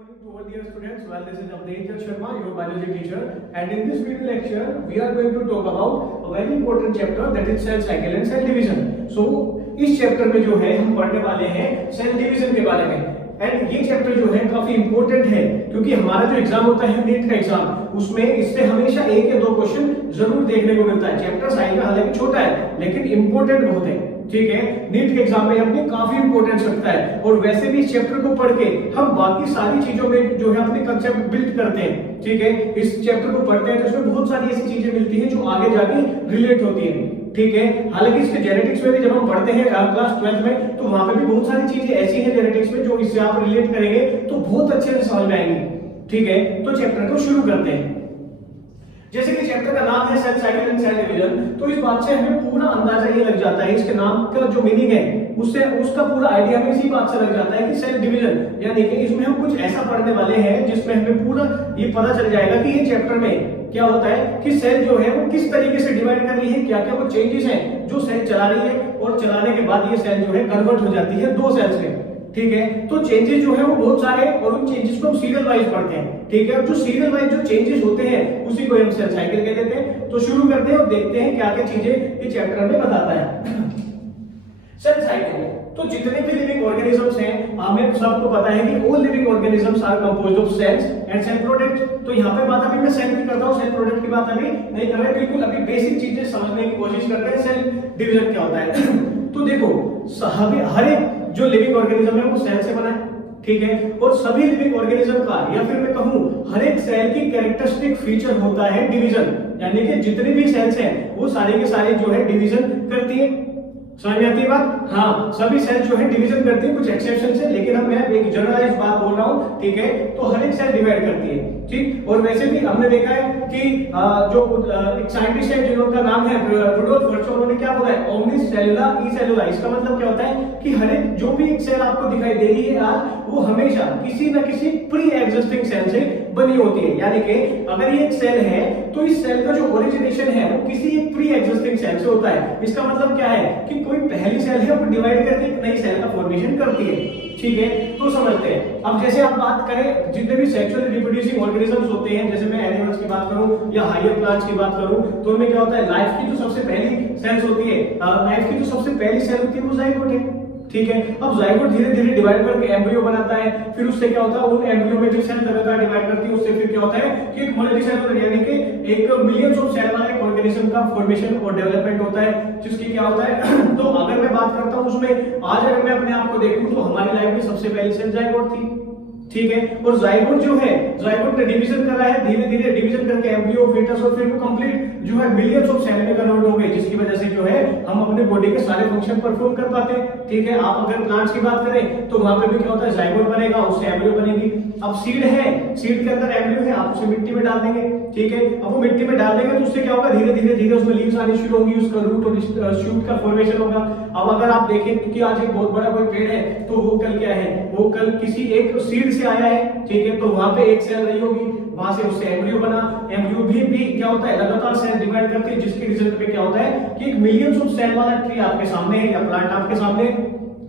morning to all dear students. Well, this is Avdejit Sharma, your biology teacher, and in this video lecture, we are going to talk about a very important chapter, that is cell cycle and cell division. So, इस chapter में जो है हम पढ़ने वाले हैं cell division के बारे में, एंड ये चैप्टर जो है काफी इंपॉर्टेंट है क्योंकि हमारा जो एग्जाम होता है नीट का एग्जाम, उसमें इससे हमेशा एक या दो क्वेश्चन जरूर देखने को मिलता है। चैप्टर साइज में हालांकि छोटा है लेकिन इंपॉर्टेंट बहुत है, ठीक है। नीट के एग्जाम में अपनी काफी इंपॉर्टेंस रखता है और वैसे भी इस चैप्टर को पढ़ के हम बाकी सारी चीजों में जो है अपने कंसेप्ट बिल्ड करते हैं, ठीक है। इस चैप्टर को पढ़ते हैं तो इसमें बहुत सारी ऐसी चीजें मिलती हैं जो आगे जाके रिलेट होती है, ठीक है। हालांकि इसके जेनेटिक्स में भी जब हम पढ़ते हैं क्लास 12 में, तो वहां पे भी बहुत सारी चीजें ऐसी हैं जेनेटिक्स में जो इससे आप रिलेट करेंगे तो बहुत अच्छे से समझ में आएंगी, ठीक है। तो चैप्टर को शुरू करते हैं। जैसे कि चैप्टर का नाम है cell cycle and cell division, तो इस बात से हमें पूरा अंदाजा ये लग जाता है, इसके नाम का जो मीनिंग है उससे उसका पूरा आइडिया हमें इसी बात से लग जाता है कि सेल डिवीजन, यानी कि इसमें हम कुछ ऐसा पढ़ने वाले हैं जिसमें हमें पूरा ये पता चल जाएगा कि ये चैप्टर में क्या होता है कि सेल जो है वो किस तरीके से डिवाइड कर रही है, क्या क्या वो चेंजेस हैं जो सेल चला रही है, और चलाने के बाद ये सेल जो है कन्वर्ट हो जाती है दो सेल्स में, ठीक है। तो चेंजेस जो है वो बहुत सारे हैं और उन चेंजेस को हम सीरियल वाइज पढ़ते हैं, ठीक है। और जो सीरियल वाइज जो चेंजेस होते हैं उसी को हम सेल साइकिल कह देते हैं। तो शुरू करते हैं और देखते हैं क्या क्या चीजें ये चैप्टर में बताता है। सेल साइकिल, तो जितने भी लिविंग ऑर्गेनिजम्स हैं हमें सबको पता है कि all living organisms are composed of cells and cell product. तो यहाँ पे बात अभी मैं सेल की करता हूँ, सेल प्रोडक्ट की बात अभी नहीं कर रहे, बिल्कुल अभी बेसिक चीजें समझने की कोशिश करते हैं सेल डिवीजन क्या होता है। तो देखो हर एक जो लिविंग ऑर्गेनिज्म है वो सेल से बना है, ठीक है। और सभी लिविंग ऑर्गेनिज्म का या फिर मैं कहूं हर एक सेल की कैरेक्टरिस्टिक फीचर होता है डिवीजन, यानी कि जितनी भी सेल्स हैं वो सारे के सारे जो है डिवीजन करती है। समझ में आती है बात? हाँ, सभी सेल जो है डिवीजन करती है, कुछ एक्सेप्शन से, लेकिन अब मैं एक जनरलाइज बात बोल रहा हूँ, ठीक है। तो हर एक सेल डिवाइड करती है, ठीक। और वैसे भी हमने देखा है कि जो एक साइंटिस्ट है जिनका नाम है रुडोल्फ वर्चो, उन्होंने क्या बोला है, ओमनी सेलुला ई सेलुला। इसका मतलब क्या होता है कि हर एक जो भी एक सेल आपको दिखाई दे रही है आज, वो हमेशा किसी न किसी प्री एग्जिस्टिंग सेल से बनी होती है। यानी कि अगर ये एक सेल है तो इस सेल का जो ओरिजिनेशन है वो किसी एक प्री एग्जिस्टिंग सेल से होता है। इसका मतलब क्या है कि कोई पहली सेल है वो डिवाइड करके एक नई सेल का फॉर्मेशन करती है, ठीक है। तो समझते हैं। अब जैसे आप बात करें जितने भी सेक्सुअली रिप्रोड्यूसिंग ऑर्गेनिजम्स होते हैं, जैसे मैं एनिमल्स की बात करूं या हायर प्लांट्स की बात करूं, तो उनमें क्या होता है, लाइफ की जो सबसे पहली सेल्स होती है, लाइफ की जो सबसे पहली सेल होती है वो जाइगोट है, ठीक है। अब जाइगोट धीरे धीरे डिवाइड करके एम्ब्रियो बनाता है, फिर उससे क्या होता है उन एम्ब्रियो में जो सेल लगातार डिवाइड करती है उससे फिर क्या होता है कि एक मल्टीसेलुलर, यानी कि एक मिलियंस ऑफ सेल वाला एक ऑर्गेनिज्म का फॉर्मेशन और डेवलपमेंट होता है, जिसकी क्या होता है। तो अगर मैं बात करता हूं उसमें आज अगर मैं अपने आप को देखूं तो हमारी लाइफ में सबसे पहली सेल जाइगोट थी, ठीक है। और जाइगोट जो है, जाइगोट ने डिवीजन करा है, धीरे धीरे डिवीजन करके एम्ब्रियो, फेटस और फिर वो कंप्लीट जो है मिलियंस ऑफ सेल में कन्वर्ट हो गए, जिसकी वजह से जो है हम अपने बॉडी के सारे फंक्शन परफॉर्म कर पाते हैं, ठीक है। आप अगर प्लांट्स की बात करें तो वहां पे भी क्या होता है, जाइगोट बनेगा, उससे एम्ब्रियो बनेगी। अब सीड है, सीड के अंदर एम्ब्रियो है, आप उसे मिट्टी में डाल देंगे, ठीक है। अब वो मिट्टी में डाल देंगे तो उससे क्या होगा, धीरे धीरे धीरे उसमें लीव्स आनी शुरू होंगी, उसका रूट और शूट का फॉर्मेशन होगा। अब अगर आप देखें कि आज एक बहुत बड़ा कोई पेड़ है तो वो कल क्या है, वो कल किसी एक सीड से आया है, ठीक है। तो वहां पे एक सेल रही होगी, वहां से उससे एम्ब्रियो बना, एम्ब्रियो भी क्या होता है लगातार सेल डिवाइड करती है, जिसके रिजल्ट पे क्या होता है कि एक मिलियंस ऑफ सेल वाला ट्री आपके सामने है या प्लांट आपके सामने,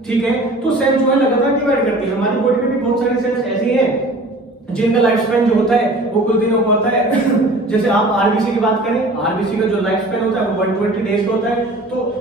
ठीक है। तो सेल जो है लगातार डिवाइड करती है। हमारी बॉडी में भी बहुत सारी सेल्स ऐसी हैं जिनका लाइफ स्पैन जो होता है वो कुछ दिनों का होता है। जैसे आप आरबीसी की बात करें, आरबीसी का जो लाइफ स्पैन होता है वो 120 डेज का होता है। तो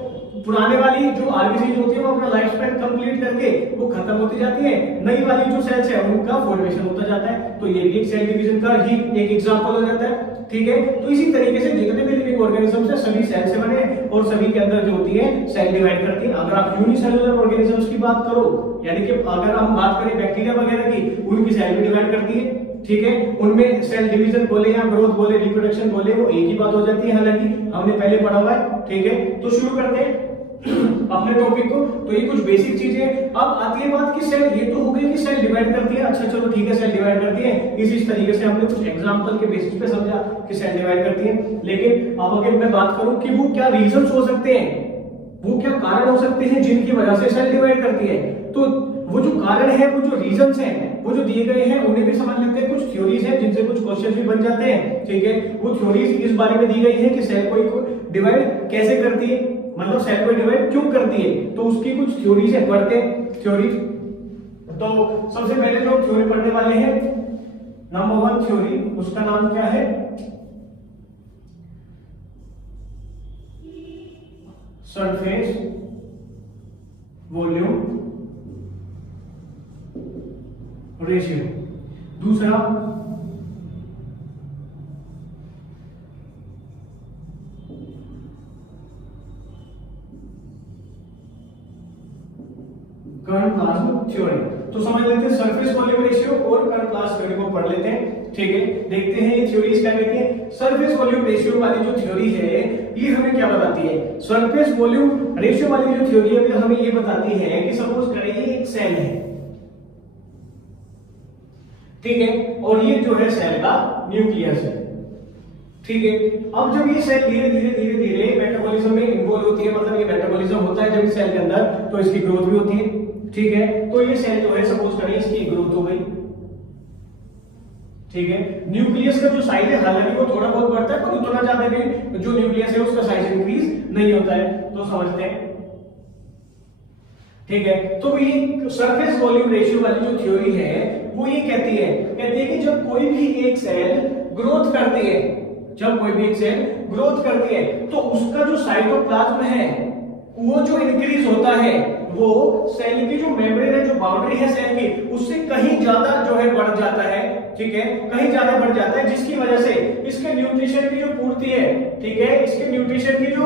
पुराने वाली जो आरबीसी जो होती है वो अपना लाइफ स्पैन कंप्लीट करके वो खत्म होती जाती है, नई वाली जो सेल्स है उनका फॉर्मेशन होता जाता है। तो ये भी एक सेल डिवीजन का ही एक एग्जांपल हो जाता है, ठीक है। तो इसी तरीके से जितने भी लिविंग ऑर्गेनिजम्स है सभी सेल से बने और सभी के अंदर जो होती है सेल डिवाइड करती है। अगर आप यूनिसेलुलर ऑर्गेनिजम्स की बात करो, यानी कि अगर हम बात करें बैक्टीरिया वगैरह की, उनकी सेल भी डिवाइड करती है, ठीक है। उनमें सेल डिवीजन बोले या ग्रोथ बोले, रिप्रोडक्शन बोले, वो एक ही बात हो जाती है, हालांकि हमने पहले पढ़ा हुआ है, ठीक है। तो शुरू करते हैं अपने टॉपिक को। तो ये कुछ बेसिक चीजें। अब आती है बात कि सेल, ये तो हो गई कि सेल डिवाइड करती है, अच्छा चलो ठीक है सेल डिवाइड करती है, इसी तरीके से हमने कुछ एग्जांपल के बेसिस पे समझा कि सेल डिवाइड करती है। लेकिन अब अगर मैं बात करूं कि वो क्या रीजंस हो सकते हैं, वो क्या कारण हो सकते हैं जिनकी वजह से सेल डिवाइड करती है, तो वो जो कारण है, वो जो रीजंस हैं, वो जो दिए गए हैं उन्हें भी समझ लेते हैं। कुछ थ्योरीज हैं जिनसे कुछ क्वेश्चन भी बन जाते हैं, ठीक है। वो थ्योरीज इस बारे में दी गई है कि सेल को डिवाइड कैसे करती है, मतलब सेल को डिवाइड क्यों करती है, तो उसकी कुछ थ्योरीज है, पढ़ते हैं थ्योरी। तो सबसे पहले जो थ्योरी पढ़ने वाले हैं, नंबर 1 थ्योरी, उसका नाम क्या है? Surface volume ratio. दूसरा करंट प्लाज्मा थ्योरी। तो समझ लेते हैं सरफेस वॉल्यूम रेशियो और करंट प्लाज्मा थ्योरी को पढ़ लेते हैं। ठीक है, देखते हैं ये थ्योरीज क्या कहती है। सरफेस वॉल्यूम रेशियो वाली जो थ्योरी है ये हमें क्या बताती है? सरफेस वॉल्यूम रेशियो वाली जो थ्योरी है हमें ये बताती है कि सपोज करें ये एक सेल है, ठीक है, और ये जो है सेल का न्यूक्लियस है। ठीक है, अब जब ये सेल धीरे धीरे मेटाबॉलिज्म में इन्वॉल्व होती है, मतलब ये मेटाबॉलिज्म होता है जब इस सेल के अंदर, तो इसकी ग्रोथ भी होती है। ठीक है, तो ये सेल जो है सपोज करें इसकी ग्रोथ हो गई। ठीक है, न्यूक्लियस का जो साइज है हालांकि वो थोड़ा बहुत बढ़ता है पर उतना ज्यादा भी जो न्यूक्लियस है उसका साइज इंक्रीज नहीं होता है, तो समझते हैं। ठीक है, तो ये सरफेस वॉल्यूम रेशियो वाली जो थ्योरी है वो ये कहती है कि जब कोई भी एक सेल ग्रोथ करती है, जब कोई भी एक सेल ग्रोथ करती है तो उसका जो साइटोप्लाज्म है वो जो इंक्रीज होता है वो सेल की जो मेम्ब्रेन है, जो बाउंड्री है सेल की, उससे कहीं ज्यादा जो है बढ़ जाता है। ठीक है, कहीं ज्यादा बढ़ जाता है, जिसकी वजह से इसके न्यूट्रिशन की जो पूर्ति है, ठीक है, इसके न्यूट्रिशन की जो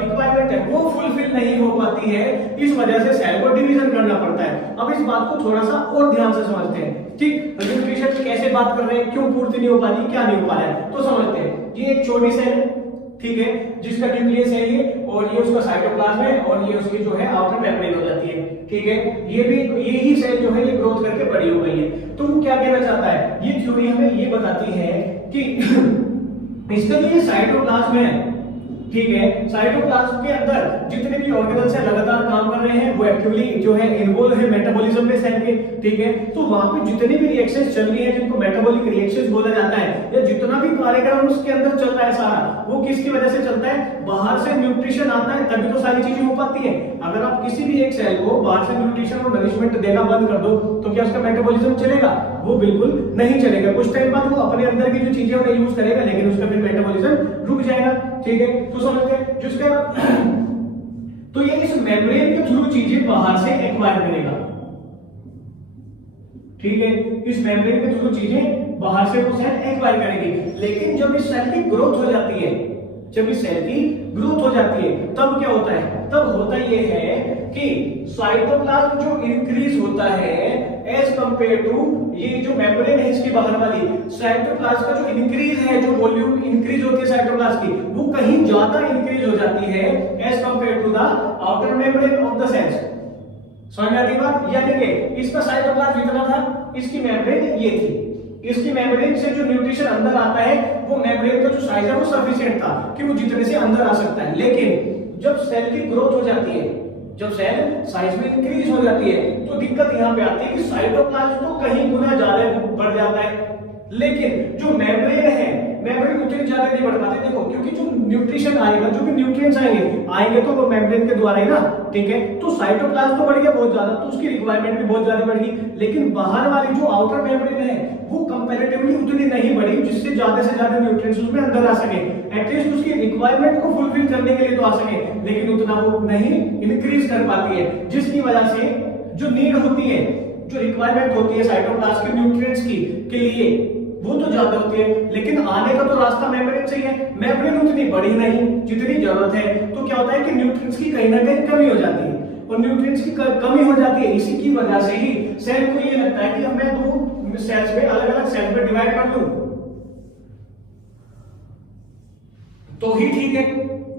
रिक्वायरमेंट है वो फुलफिल नहीं हो पाती है। इस वजह से सेल को डिवीजन करना पड़ता है। अब इस बात को थोड़ा सा और ध्यान से समझते हैं। ठीक, न्यूट्रिशन की कैसे बात कर रहे हैं, क्यों पूर्ति नहीं हो पा रही, क्या नहीं हो पा रहा है, तो समझते हैं। ये एक छोटी सेल है, ठीक है, जिसका न्यूक्लियस है ये, और ये उसका साइटोप्लाज्म है, और ये उसकी जो है आउटर मेम्ब्रेन हो जाती है। ठीक है, ये भी यही सेल जो है ये ग्रोथ करके बड़ी हो गई है। तो वो क्या कहना चाहता है, ये थ्योरी हमें ये बताती है कि इसका जो ये साइटोप्लाज्म है, ठीक है, साइटोप्लाज्म के अंदर जितने भी ऑर्गेनल्स हैं लगातार काम कर रहे हैं, वो एक्टिवली जो है इन्वॉल्व है मेटाबॉलिज्म में सेल के। ठीक है, तो वहां पे जितनी भी रिएक्शंस चल रही है जिनको मेटाबॉलिक रिएक्शंस बोला जाता है, या जितना भी कार्यक्रम उसके अंदर चल रहा है सारा, वो किसकी वजह से चलता है? बाहर से न्यूट्रिशन आता है तभी तो सारी चीजें हो पाती है। अगर आप किसी भी एक सेल को बाहर से न्यूट्रिशन और नरिशमेंट देना बंद कर दो तो क्या उसका मेटाबॉलिज्म चलेगा? वो बिल्कुल नहीं चलेगा। कुछ टाइम बाद वो अपने अंदर की जो चीजें उन्हें यूज करेगा, लेकिन उसका फिर मेटाबॉलिज्म रुक जाएगा। ठीक है, तो समझते हैं जिसका तो ये इस मेम्ब्रेन के थ्रू चीजें बाहर से एक्वायर करेगा। ठीक है, इस मेम्ब्रेन के थ्रू चीजें बाहर से वो सेल एक्वायर करेगी। लेकिन जब इस सेल की ग्रोथ हो जाती है, जब इस सेल की ग्रोथ हो जाती है तब क्या होता है? तब होता ये है कि साइटोप्लाज्म जो इंक्रीज होता है एज कंपेयर टू ये जो मेम्ब्रेन है इसकी बाहर वाली, साइटोप्लाज्म का जो इंक्रीज है, जो वॉल्यूम इंक्रीज होती है साइटोप्लाज्म की, वो कहीं ज्यादा इंक्रीज हो जाती है as compare to the outer membrane of the cells. समझ में आती बात? यानी कि इसका साइटोप्लाज्म इतना था, इसकी मेम्ब्रेन ये थी, इसकी मेम्ब्रेन से जो न्यूट्रिशन अंदर आता है वो मेम्ब्रेन का जो साइज है वो सफिशिएंट था कि वो जितने से अंदर आ सकता है। लेकिन जब सेल की ग्रोथ हो जाती है, जब सेल साइज में इंक्रीज हो जाती है, तो दिक्कत यहाँ पे आती है कि साइटोप्लाज्म तो कहीं गुना ज्यादा बढ़ जाता है, लेकिन जो मेम्ब्रेन है मेम्ब्रेन उतनी ज्यादा नहीं बढ़ पाते। देखो, क्योंकि जो न्यूट्रिशन आएगा, जो भी न्यूट्रिएंट्स आएंगे तो वो मेम्ब्रेन के द्वारा ही ना। ठीक है, तो साइटोप्लाज्म तो बढ़ गया बहुत ज्यादा, तो उसकी रिक्वायरमेंट भी बहुत ज्यादा बढ़ी, लेकिन बाहर वाली जो आउटर मेम्ब्रेन है वो कंपैरेटिवली उतनी नहीं बढ़ी जिससे ज्यादा से ज्यादा न्यूट्रिएंट्स उसमें अंदर आ सके, एटलीस्ट उसकी रिक्वायरमेंट को फुलफिल करने के लिए तो आ सके, लेकिन उतना वो नहीं इंक्रीज कर पाती है, जिसकी वजह से जो नीड होती है, जो रिक्वायरमेंट होती है साइटोप्लाज्म के न्यूट्रिएंट्स की के लिए, वो तो ज्यादा होती है, लेकिन आने का तो रास्ता मेम्ब्रेन से ही है। मेम्ब्रेन उतनी बड़ी नहीं जितनी जरूरत है, तो क्या होता है कि न्यूट्रिएंट्स की कहीं ना कहीं कमी हो जाती है, और न्यूट्रिएंट्स की कमी हो जाती है, इसी की वजह से ही सेल को ये लगता है कि अब मैं दो सेल्स में अलग-अलग सेल्स में डिवाइड कर दूं तो ही ठीक है।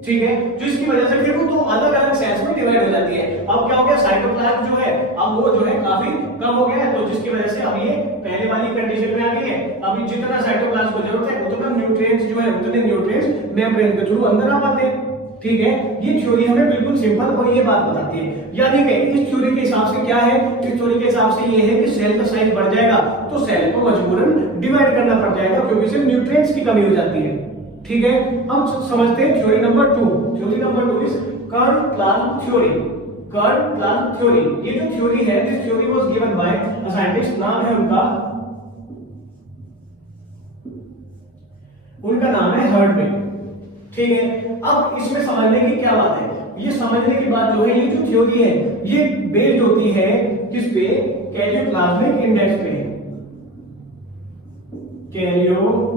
ठीक है, जिसकी वजह से फिर वो तो अलग-अलग सेल्स में डिवाइड हो जाती है। अब क्या हो गया, साइटोप्लाज्म जो है अब वो जो है काफी कम हो गया है, तो जिसकी वजह से अब ये पहले वाली कंडीशन में आ गई है। अभी जितना साइटोप्लाज्म को जरूरत है उतना न्यूट्रिएंट्स जो है, उतने न्यूट्रिएंट्स मेम्ब्रेन के थ्रू अंदर आ पाते हैं। ठीक है, ये थ्योरी हमें बिल्कुल सिंपल और ये बात बताती है। यानी कि इस थ्योरी के हिसाब से क्या है, इस थ्योरी के हिसाब से ये है कि सेल का साइज बढ़ जाएगा तो सेल को मजबूरन डिवाइड करना पड़ जाएगा, क्योंकि सिर्फ न्यूट्रिएंट्स की कमी हो जाती है। ठीक है, अब समझते हैं theory number 2। Theory number 2 is current plasma theory. कर्न प्लाज्म थ्योरी। ये जो थ्योरी है, this theory was given by a scientist, नाम है उनका नाम है हर्टविग। ठीक है, अब इसमें समझने की क्या बात है, ये समझने की बात जो है, ये जो थ्योरी है ये बेस्ड होती है किस पे, कैरियोप्लाज्मिक इंडेक्स पे। कैरियोप्लाज्मिक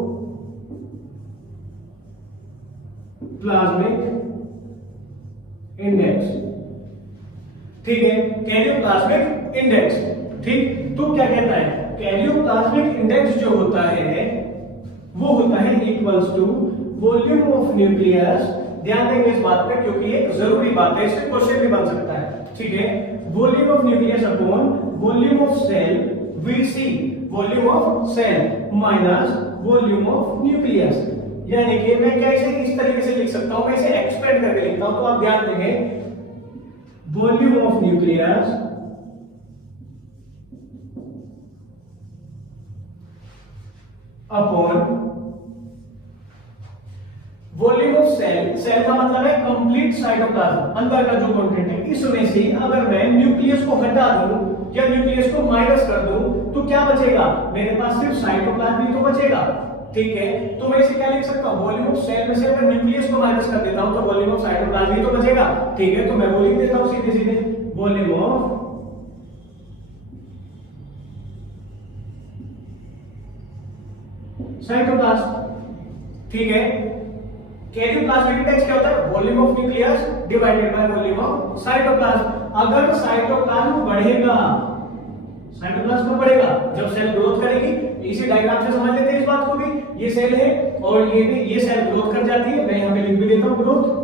इंडेक्स, ठीक है, कैरियोप्लाज्मिक इंडेक्स। ठीक, तो क्या कहता है, कैरियोप्लाज्मिक इंडेक्स जो होता है वो होता है equals to volume of nucleus. ध्यान देंगे इस बात पे क्योंकि एक जरूरी बात है, इससे क्वेश्चन भी बन सकता है। ठीक है, volume of nucleus upon volume of cell, VC volume of cell minus volume of nucleus. यानी कि मैं कैसे इस तरीके से लिख सकता हूं, मैं इसे एक्सपेंड करके लिखता हूं, तो आप ध्यान देंगे volume of nucleus upon volume of cell. Cell का मतलब है कंप्लीट साइटोप्लाज्म, अंदर का जो कंटेंट है। इसमें से अगर मैं न्यूक्लियस को हटा दूं या न्यूक्लियस को माइनस कर दूं तो क्या बचेगा, मेरे पास सिर्फ साइटोप्लाज्म ही तो बचेगा। ठीक है, तो मैं इसे क्या लिख सकता हूं, वॉल्यूम ऑफ सेल में से अगर न्यूक्लियस को माइनस कर देता हूं तो वॉल्यूम ऑफ साइटोप्लाज्म ही तो बचेगा। ठीक है, तो मैं वो लिख देता हूं सीधे सीधे, वॉल्यूम ऑफ साइटोप्लाज्म। ठीक है, कैरियोप्लाज्मिक इंडेक्स क्या होता है, volume of nucleus divided by volume of cytoplasm. अगर साइटोप्लाज्म बढ़ेगा, साइटोप्लाज्म बढ़ेगा जब सेल ग्रोथ करेगी, इसी डायग्राम से समझ लेते हैं इस बात को भी। ये सेल है और ये भी, ये सेल ग्रोथ कर जाती है, मैं यहां पे लिख भी देता हूं ग्रोथ।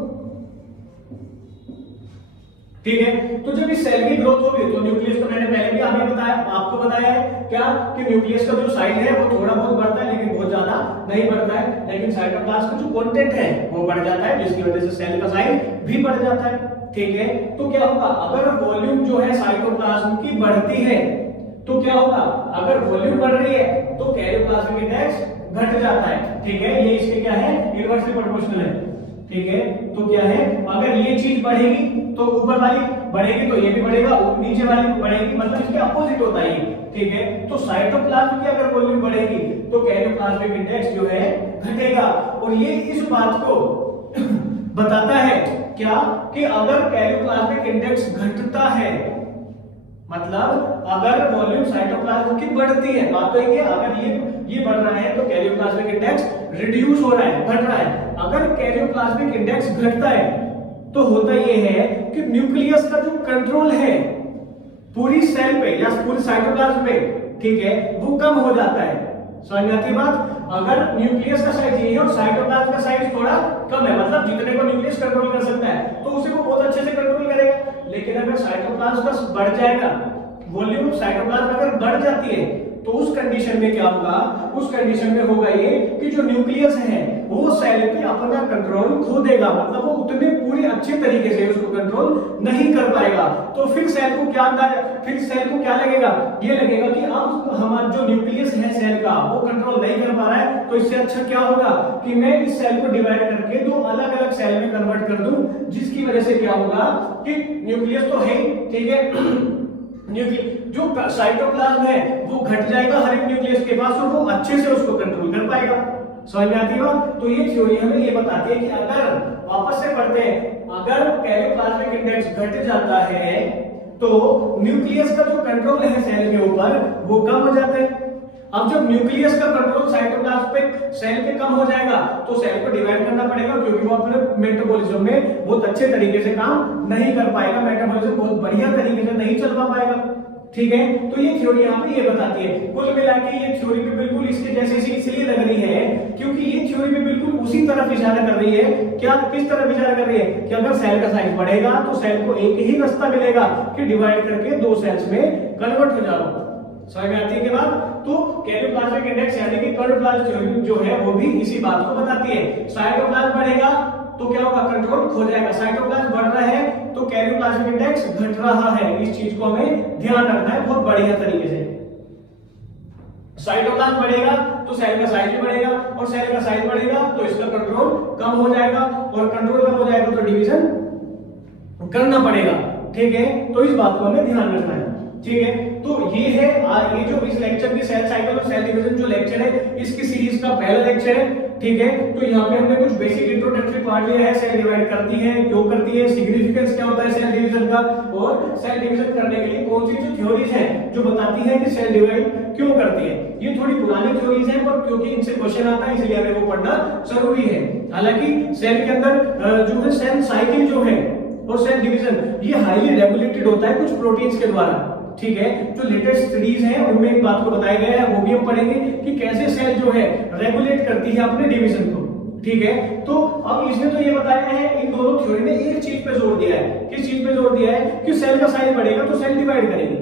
ठीक है, तो जब इस सेल की ग्रोथ होगी तो न्यूक्लियस को मैंने पहले भी आपको बताया है क्या कि न्यूक्लियस का जो साइज है वो थोड़ा बहुत बढ़ता है लेकिन बहुत ज्यादा नहीं बढ़ता है, लेकिन साइटोप्लाज्म का जो कंटेंट है वो बढ़ जाता है, जिसकी वजह से सेल का साइज भी बढ़ जाता है। ठीक है, तो क्या होगा, अगर वॉल्यूम जो है साइटोप्लाज्म की बढ़ती है तो क्या होगा, अगर वॉल्यूम बढ़ रही है तो कैरियोप्लाज्मिक इंडेक्स घट जाता है। ठीक है, ये इसके क्या है, इनवर्सली प्रोपोर्शनल है। ठीक है, तो क्या है, अगर ये चीज बढ़ेगी तो ऊपर वाली बढ़ेगी तो ये भी बढ़ेगा, नीचे वाली बढ़ेगी, मतलब इसके अपोजिट होता है। ठीक है, तो साइटोप्लाज्म की अगर वॉल्यूम बढ़ेगी तो कैरियोप्लाज्मिक इंडेक्स जो है घटेगा। और ये इस बात को बताता है क्या कि अगर कैरियोप्लाज्मिक इंडेक्स घटता है, मतलब अगर वॉल्यूम साइटोप्लाज्म की बढ़ती है, बात तो ये अगर ये बढ़ रहा है तो कैरियोप्लाज्मिक इंडेक्स रिड्यूस हो रहा है, घट रहा है। अगर कैरियोप्लाज्मिक इंडेक्स घटता है तो होता ये है कि न्यूक्लियस का जो कंट्रोल है पूरी सेल पे या पूरी साइटोप्लाज्म पे, ठीक है, वो कम हो जाता है। समझ में आती बात, अगर न्यूक्लियस का साइज ये है और साइटोप्लाज्म का साइज थोड़ा कम है, मतलब जितने को न्यूक्लियस कंट्रोल कर सकता है तो उसे वो बहुत अच्छे से कंट्रोल करेगा। लेकिन अगर साइटोप्लाज्म का बढ़ जाएगा, वॉल्यूम साइटोप्लाज्म अगर बढ़ जाती है तो उस कंडीशन में क्या होगा, उस कंडीशन में होगा ये कि जो न्यूक्लियस है वो सेल पे अपना कंट्रोल खो देगा, मतलब वो उतने पूरी अच्छे तरीके से उसको कंट्रोल नहीं कर पाएगा। तो फिर सेल को क्या लगेगा, ये लगेगा कि अब हमारा जो न्यूक्लियस है सेल का वो कंट्रोल नहीं कर पा रहा है, तो इससे अच्छा क्या होगा कि मैं इस सेल को डिवाइड करके दो अलग अलग सेल में कन्वर्ट कर दूं, जिसकी वजह से क्या होगा कि न्यूक्लियस तो है, ठीक है, जो साइटोप्लाज्म है वो घट जाएगा हर एक न्यूक्लियस के पास और वो अच्छे से उसको कंट्रोल कर पाएगा। समझ में आती बात। तो ये थ्योरी हमें ये बताती है कि अगर वापस से पढ़ते हैं, अगर कैरियोप्लाज्मिक इंडेक्स घट जाता है तो न्यूक्लियस का जो कंट्रोल है सेल के ऊपर वो कम हो जाता है। अब जब न्यूक्लियस का कंट्रोल साइटोप्लाज्म पे सेल पे कम हो जाएगा तो सेल को डिवाइड करना पड़ेगा, क्योंकि वो अपने मेटाबॉलिज्म में बहुत अच्छे तरीके से काम नहीं कर पाएगा, मेटाबॉलिज्म बहुत बढ़िया तरीके से नहीं चल पाएगा। ठीक है, तो ये थ्योरी यहाँ पे ये बताती है। कुल मिला के ये थ्योरी भी बिल्कुल इसके जैसे इसलिए लग रही है क्योंकि ये थ्योरी भी बिल्कुल उसी तरफ इशारा कर रही है। क्या, किस तरफ इशारा कर रही है कि अगर सेल का साइज बढ़ेगा तो सेल को एक ही रास्ता मिलेगा कि डिवाइड करके दो सेल्स में कन्वर्ट हो जाओ। समझ में आती है कि बात। तो कैरियोप्लाज्मिक इंडेक्स यानी कि कर्व थ्योरी जो है वो भी इसी बात को बताती है। साइटोप्लाज्म बढ़ेगा तो क्या होगा, कंट्रोल खो जाएगा। साइटोप्लाज्म बढ़ रहा है तो कैरियोप्लाज्मिक इंडेक्स घट रहा है। इस चीज को हमें ध्यान रखना है बहुत बढ़िया तरीके से। साइटोप्लाज्म बढ़ेगा तो सेल का साइज भी बढ़ेगा और सेल का साइज बढ़ेगा तो इसका कंट्रोल कम हो जाएगा और कंट्रोल कम हो जाएगा तो डिवीजन करना पड़ेगा। ठीक है, तो इस बात को हमें ध्यान रखना है। ठीक है, तो ये है ये जो इस लेक्चर की सेल साइकिल और सेल डिवीजन जो लेक्चर है इसकी सीरीज का पहला लेक्चर है। ठीक है, तो यहाँ पे हमने कुछ बेसिक इंट्रोडक्टरी पार्ट लिया है, सेल डिवाइड करती है, क्यों करती है, सिग्निफिकेंस क्या होता है सेल डिवीजन का, और सेल डिवीजन करने के लिए कौन सी जो थ्योरीज है जो बताती है कि सेल डिवाइड क्यों करती है। ये थोड़ी पुरानी थ्योरीज है, पर क्योंकि इनसे क्वेश्चन आता है इसलिए हमें वो पढ़ना जरूरी है। हालांकि सेल के अंदर जो है सेल साइकिल जो है और सेल डिवीजन ये हाईली रेगुलेटेड होता है कुछ प्रोटीन्स के द्वारा। ठीक है, जो लेटेस्ट स्टडीज हैं उनमें एक बात को बताया गया है, वो भी हम पढ़ेंगे कि कैसे सेल जो है रेगुलेट करती है अपने डिवीजन को। ठीक है, तो अब इसमें तो ये बताया है, इन दोनों थ्योरी ने एक चीज पे जोर दिया है। किस चीज पे जोर दिया है कि सेल का साइज बढ़ेगा तो सेल डिवाइड करेगी,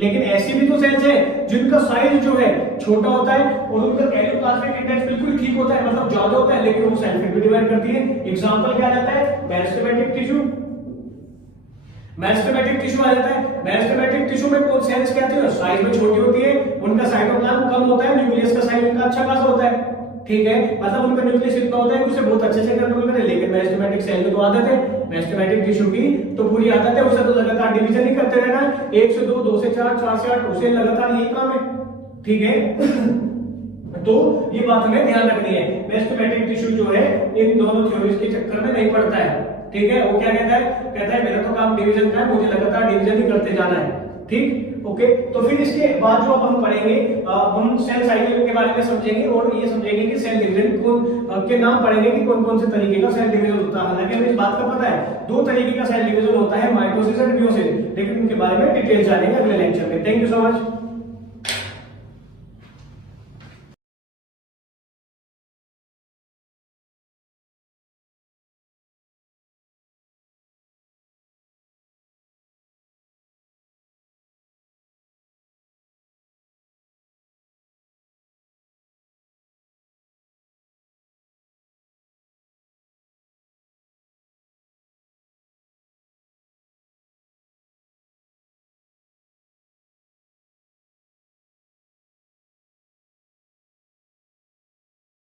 लेकिन ऐसी भी तो सेल्स है जिनका साइज जो है छोटा होता है और उनका एलोप्लाज्मिक इंडेक्स बिल्कुल ठीक होता है, मतलब ज्यादा होता है, लेकिन वो सेल फिर भी डिवाइड करती है। एग्जांपल क्या जाता है, मेरिस्टेमेटिक टिश्यू। मेरिस्टेमेटिक टिश्यू आ जाता है। मेरिस्टेमेटिक टिश्यू में कौन सेल्स क्या होती है, साइज में छोटी होती है, उनका साइटोप्लाज्म कम होता है, न्यूक्लियस का साइज उनका अच्छा खासा होता है। ठीक है, मतलब उनका न्यूक्लियस इतना होता है कि उसे बहुत अच्छे से कंट्रोल करे, लेकिन मेरिस्टेमेटिक सेल की तो आदत है, मेरिस्टेमेटिक टिश्यू की तो पूरी आदत है, उसे तो लगातार डिवीजन ही करते रहना, 1 से 2, 2 से 4, 4 से 8, उसे लगातार यही काम है। ठीक है, तो ये बात हमें ध्यान रखनी है, मेरिस्टेमेटिक टिश्यू जो है इन दोनों थ्योरीज के चक्कर में नहीं पड़ता है। ठीक है, वो क्या कहता है मेरा तो काम डिवीजन का है, मुझे लगातार डिवीजन ही करते जाना है। ठीक, ओके, तो फिर इसके बाद जो अब हम पढ़ेंगे, हम सेल साइकिल के बारे में समझेंगे और ये समझेंगे कि सेल डिवीजन के नाम पढ़ेंगे कि कौन कौन से तरीके का सेल डिवीजन होता है। हालांकि हमें इस बात का पता है 2 तरीके का सेल डिवीजन होता है, माइटोसिस और मियोसिस, लेकिन उनके बारे में डिटेल जानेंगे अगले लेक्चर में। Thank you so much.